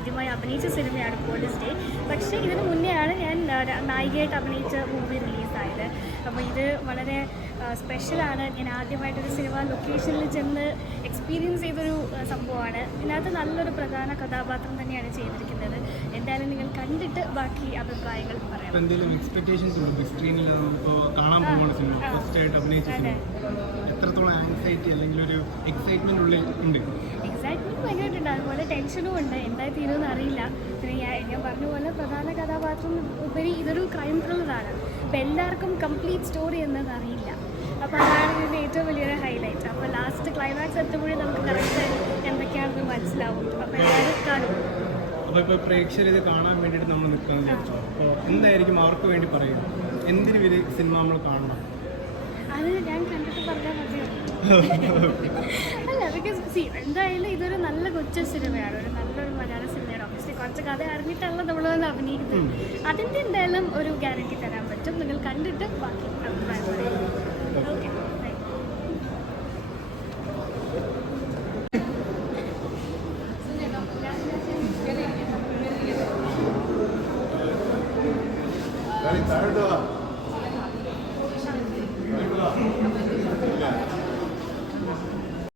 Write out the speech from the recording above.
ആദ്യമായി അഭിനയിച്ച സിനിമയാണ് പോലീസ് ഡേ പക്ഷേ ഇതിന് മുന്നെയാണ് ഞാൻ നായികയായിട്ട് അഭിനയിച്ച മൂവി റിലീസായത് അപ്പോൾ ഇത് വളരെ സ്പെഷ്യലാണ് ഞാൻ ആദ്യമായിട്ടൊരു സിനിമ ലൊക്കേഷനിൽ ചെന്ന് എക്സ്പീരിയൻസ് ചെയ്തൊരു സംഭവമാണ്. ഇതിനകത്ത് നല്ലൊരു പ്രധാന കഥാപാത്രം തന്നെയാണ് ചെയ്തിരിക്കുന്നത്. എന്തായാലും നിങ്ങൾ കണ്ടിട്ട് ബാക്കി അഭിപ്രായങ്ങൾ പറയാം. എന്തെങ്കിലും എക്സ്പെക്ടേഷൻസ് ഉണ്ടോ? സ്ക്രീനിൽ കാണാൻ പോകുന്ന സിനിമ ഫസ്റ്റ് ആയിട്ട് അഭിനയിച്ച സിനിമ എത്രത്തോളം ആങ്സൈറ്റി അല്ലെങ്കിൽ ഒരു എക്സൈറ്റ്മെന്റ് ഉള്ളിൽ ഉണ്ട്. എക്സൈറ്റ്മെന്റ് ഭയങ്കരമായിട്ടുണ്ട്. അതുപോലെ ടെൻഷനും ഉണ്ട്. എന്തായി തീരുമെന്ന് അറിയില്ല. പിന്നെ ഞാൻ ഞാൻ പറഞ്ഞ പോലെ പ്രധാന കഥാപാത്രം ഉപരി ഇതൊരു ക്രൈം ത്രില്ലറാണ് അപ്പം എല്ലാവർക്കും കംപ്ലീറ്റ് സ്റ്റോറി എന്നത് അറിയില്ല. അപ്പോൾ അതാണ് ഇതിന്റെ ഏറ്റവും വലിയൊരു ഹൈലൈറ്റ് അപ്പോൾ ലാസ്റ്റ് ക്ലൈമാക്സ് എത്തുമ്പോഴേ നമുക്ക് കറക്റ്റ് എന്തൊക്കെയാണെന്ന് മനസ്സിലാവും. അപ്പോൾ എല്ലാവരും കാണും. അപ്പോൾ ഇപ്പോൾ പ്രേക്ഷകർ ഇത് കാണാൻ വേണ്ടിയിട്ട് നമ്മൾ വിചാരിച്ചു. അപ്പോൾ എന്തായിരിക്കും അവർക്ക് വേണ്ടി പറയുക? എന്തിനു വിധ സിനിമ നമ്മൾ കാണണം? അത് ഞാൻ കണ്ടിട്ട് പറഞ്ഞാൽ മതിയോ അല്ല ബിക്കോസ് സി എന്തായാലും ഇതൊരു നല്ല കൊച്ചു സിനിമയാണ്. ഒരു നല്ലൊരു മലയാള സിനിമയാണ്. ഓബിയസ്ലി കുറച്ച് കഥ അറിഞ്ഞിട്ടല്ല നമ്മൾ വന്ന് അഭിനയിക്കുന്നത്. അതിന്റെ എന്തായാലും ഒരു ഗ്യാരണ്ടി തരാൻ പറ്റും. നിങ്ങൾ കണ്ടിട്ട് ബാക്കി അഭിപ്രായം പറയും tarda.